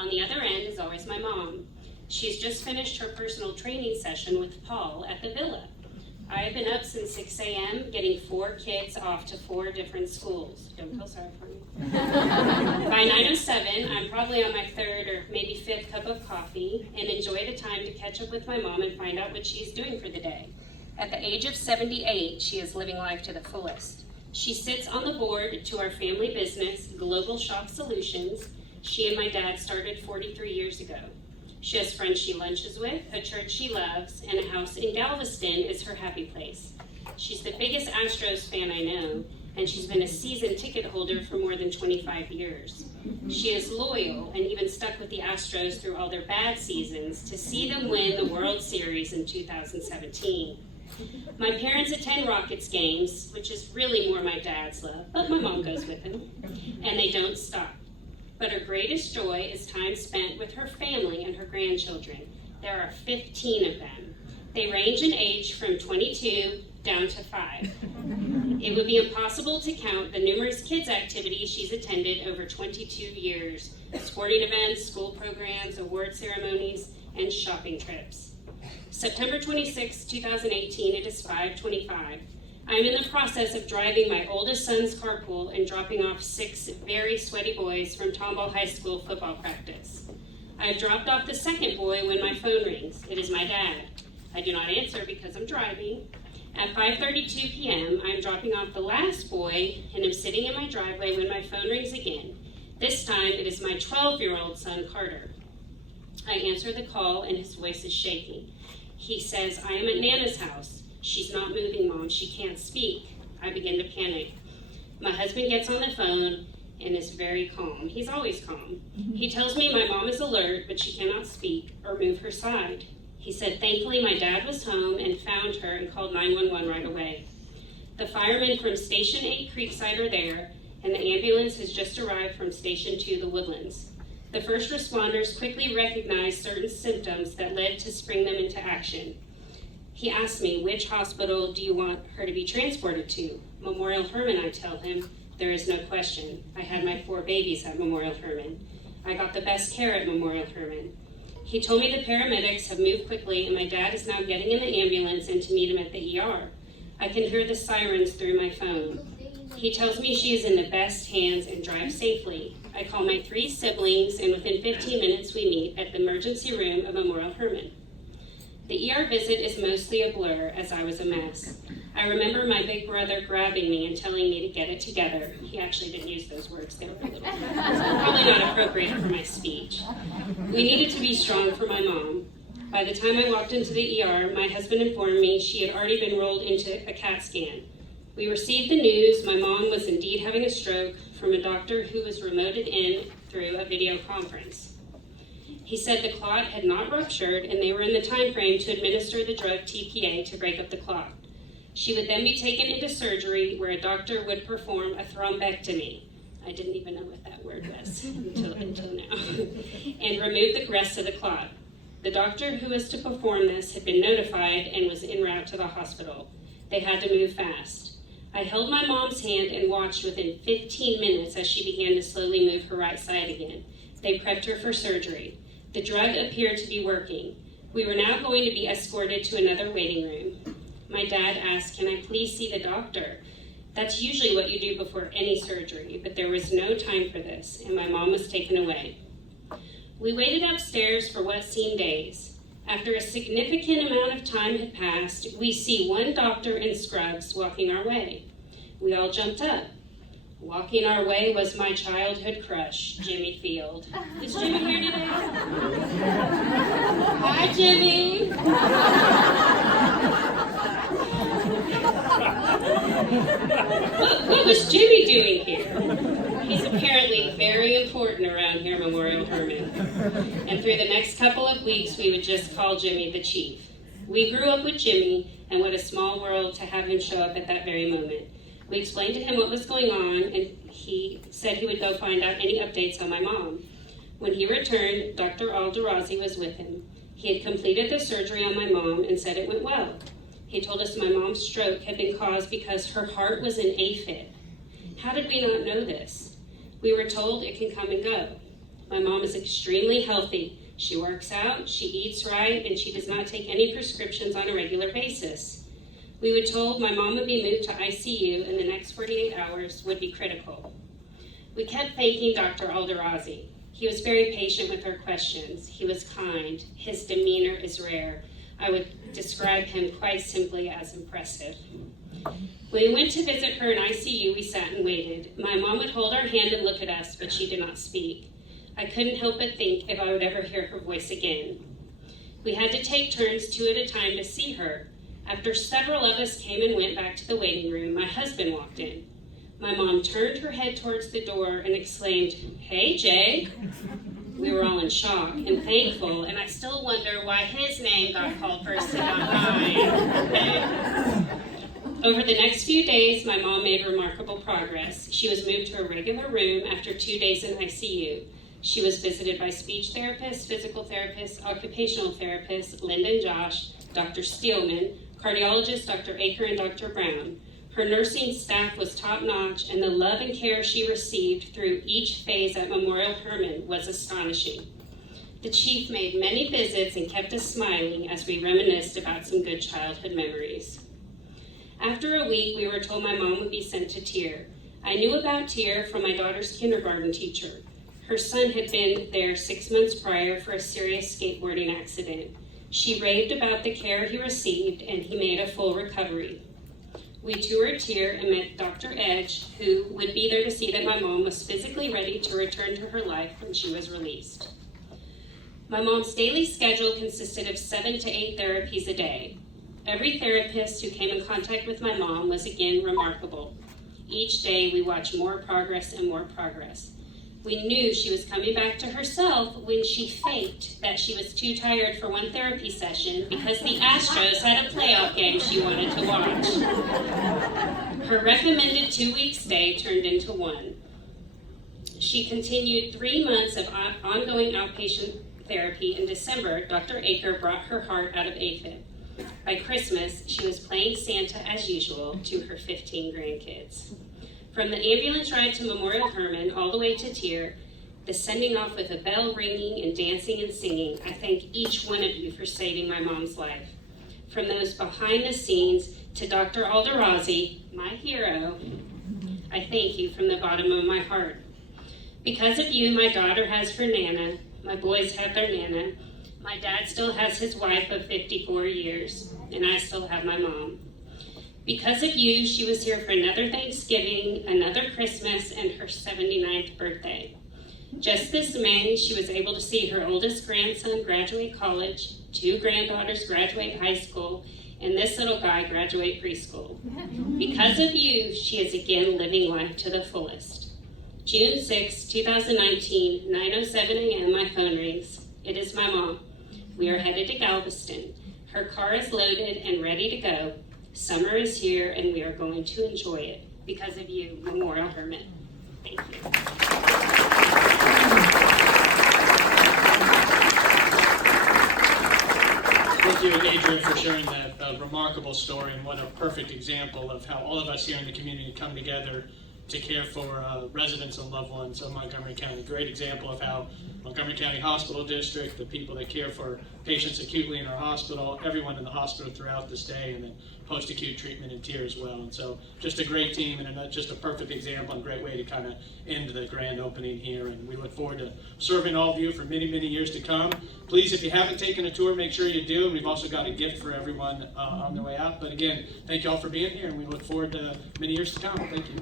On the other end is always my mom. She's just finished her personal training session with Paul at the villa. I have been up since 6 a.m. getting 4 kids off to 4 different schools. Don't feel sorry for me. By 9:07, I'm probably on my 3rd or maybe 5th cup of coffee and enjoy the time to catch up with my mom and find out what she's doing for the day. At the age of 78, she is living life to the fullest. She sits on the board to our family business, Global Shop Solutions. She and my dad started 43 years ago. She has friends she lunches with, a church she loves, and a house in Galveston is her happy place. She's the biggest Astros fan I know, and she's been a season ticket holder for more than 25 years. She is loyal and even stuck with the Astros through all their bad seasons to see them win the World Series in 2017. My parents attend Rockets games, which is really more my dad's love, but my mom goes with him, and they don't stop. But her greatest joy is time spent with her family and her grandchildren. There are 15 of them. They range in age from 22 down to 5. It would be impossible to count the numerous kids' activities she's attended over 22 years, sporting events, school programs, award ceremonies, and shopping trips. September 26, 2018, it is 5:25. I'm in the process of driving my oldest son's carpool and dropping off 6 very sweaty boys from Tomball High School football practice. I have dropped off the second boy when my phone rings. It is my dad. I do not answer because I'm driving. At 5:32 p.m., I'm dropping off the last boy and am sitting in my driveway when my phone rings again. This time, it is my 12-year-old son, Carter. I answer the call and his voice is shaking. He says, "I am at Nana's house. She's not moving, Mom. She can't speak." I begin to panic. My husband gets on the phone and is very calm. He's always calm. He tells me my mom is alert, but she cannot speak or move her side. He said, thankfully, my dad was home and found her and called 911 right away. The firemen from Station 8 Creekside are there, and the ambulance has just arrived from Station 2, the Woodlands. The first responders quickly recognized certain symptoms that led to spring them into action. He asked me, which hospital do you want her to be transported to? Memorial Hermann, I tell him. There is no question. I had my 4 babies at Memorial Hermann. I got the best care at Memorial Hermann. He told me the paramedics have moved quickly and my dad is now getting in the ambulance and to meet him at the ER. I can hear the sirens through my phone. He tells me she is in the best hands and drives safely. I call my 3 siblings and within 15 minutes we meet at the emergency room of Memorial Hermann. The ER visit is mostly a blur as I was a mess. I remember my big brother grabbing me and telling me to get it together. He actually didn't use those words, they were a little probably not appropriate for my speech. We needed to be strong for my mom. By the time I walked into the ER, my husband informed me she had already been rolled into a CAT scan. We received the news my mom was indeed having a stroke from a doctor who was remoted in through a video conference. He said the clot had not ruptured and they were in the time frame to administer the drug TPA to break up the clot. She would then be taken into surgery where a doctor would perform a thrombectomy. I didn't even know what that word was until now. And remove the rest of the clot. The doctor who was to perform this had been notified and was en route to the hospital. They had to move fast. I held my mom's hand and watched within 15 minutes as she began to slowly move her right side again. They prepped her for surgery. The drug appeared to be working. We were now going to be escorted to another waiting room. My dad asked, "Can I please see the doctor?" That's usually what you do before any surgery, but there was no time for this, and my mom was taken away. We waited upstairs for what seemed days. After a significant amount of time had passed, we see one doctor in scrubs walking our way. We all jumped up. Walking our way was my childhood crush, Jimmy Field. Is Jimmy here today? Hi, Jimmy. What was Jimmy doing here? He's apparently very important around here, Memorial Hermann. And through the next couple of weeks, we would just call Jimmy the Chief. We grew up with Jimmy, and what a small world to have him show up at that very moment. We explained to him what was going on, and he said he would go find out any updates on my mom. When he returned, Dr. Alderazi was with him. He had completed the surgery on my mom and said it went well. He told us my mom's stroke had been caused because her heart was in AFib. How did we not know this? We were told it can come and go. My mom is extremely healthy. She works out, she eats right, and she does not take any prescriptions on a regular basis. We were told my mom would be moved to ICU and the next 48 hours would be critical. We kept thanking Dr. Alderazi. He was very patient with our questions. He was kind. His demeanor is rare. I would describe him quite simply as impressive. When we went to visit her in ICU, we sat and waited. My mom would hold our hand and look at us, but she did not speak. I couldn't help but think if I would ever hear her voice again. We had to take turns 2 at a time to see her. After several of us came and went back to the waiting room, my husband walked in. My mom turned her head towards the door and exclaimed, "Hey, Jay." We were all in shock and thankful, and I still wonder why his name got called first and not mine. Over the next few days, my mom made remarkable progress. She was moved to a regular room after 2 days in ICU. She was visited by speech therapists, physical therapists, occupational therapists, Linda and Josh, Dr. Steelman, cardiologist Dr. Aker and Dr. Brown. Her nursing staff was top-notch, and the love and care she received through each phase at Memorial Hermann was astonishing. The chief made many visits and kept us smiling as we reminisced about some good childhood memories. After a week, we were told my mom would be sent to TIR. I knew about TIR from my daughter's kindergarten teacher. Her son had been there 6 months prior for a serious skateboarding accident. She raved about the care he received, and he made a full recovery. We toured TIR and met Dr. Edge, who would be there to see that my mom was physically ready to return to her life when she was released. My mom's daily schedule consisted of 7 to 8 therapies a day. Every therapist who came in contact with my mom was again remarkable. Each day we watched more progress and more progress. We knew she was coming back to herself when she faked that she was too tired for one therapy session because the Astros had a playoff game she wanted to watch. Her recommended 2-week stay turned into 1. She continued 3 months of ongoing outpatient therapy. In December, Dr. Aker brought her heart out of AFib. By Christmas, she was playing Santa as usual to her 15 grandkids. From the ambulance ride to Memorial Hermann all the way to TIR, the sending off with a bell ringing and dancing and singing, I thank each one of you for saving my mom's life. From those behind the scenes to Dr. Alderazi, my hero, I thank you from the bottom of my heart. Because of you, my daughter has her Nana, my boys have their Nana, my dad still has his wife of 54 years, and I still have my mom. Because of you, she was here for another Thanksgiving, another Christmas, and her 79th birthday. Just this May, she was able to see her oldest grandson graduate college, 2 granddaughters graduate high school, and this little guy graduate preschool. Because of you, she is again living life to the fullest. June 6, 2019, 9:07 a.m., my phone rings. It is my mom. We are headed to Galveston. Her car is loaded and ready to go. Summer is here, and we are going to enjoy it. Because of you, Memorial Hermann. Thank you. Thank you, Adria, for sharing that remarkable story, and what a perfect example of how all of us here in the community come together to care for residents and loved ones of Montgomery County. Great example of how Montgomery County Hospital District, the people that care for patients acutely in our hospital, everyone in the hospital throughout this day, and then post-acute treatment and TIR as well. And so just a great team, and just a perfect example and great way to kind of end the grand opening here. And we look forward to serving all of you for many, many years to come. Please, if you haven't taken a tour, make sure you do. And we've also got a gift for everyone on the way out. But again, thank you all for being here, and we look forward to many years to come. Thank you.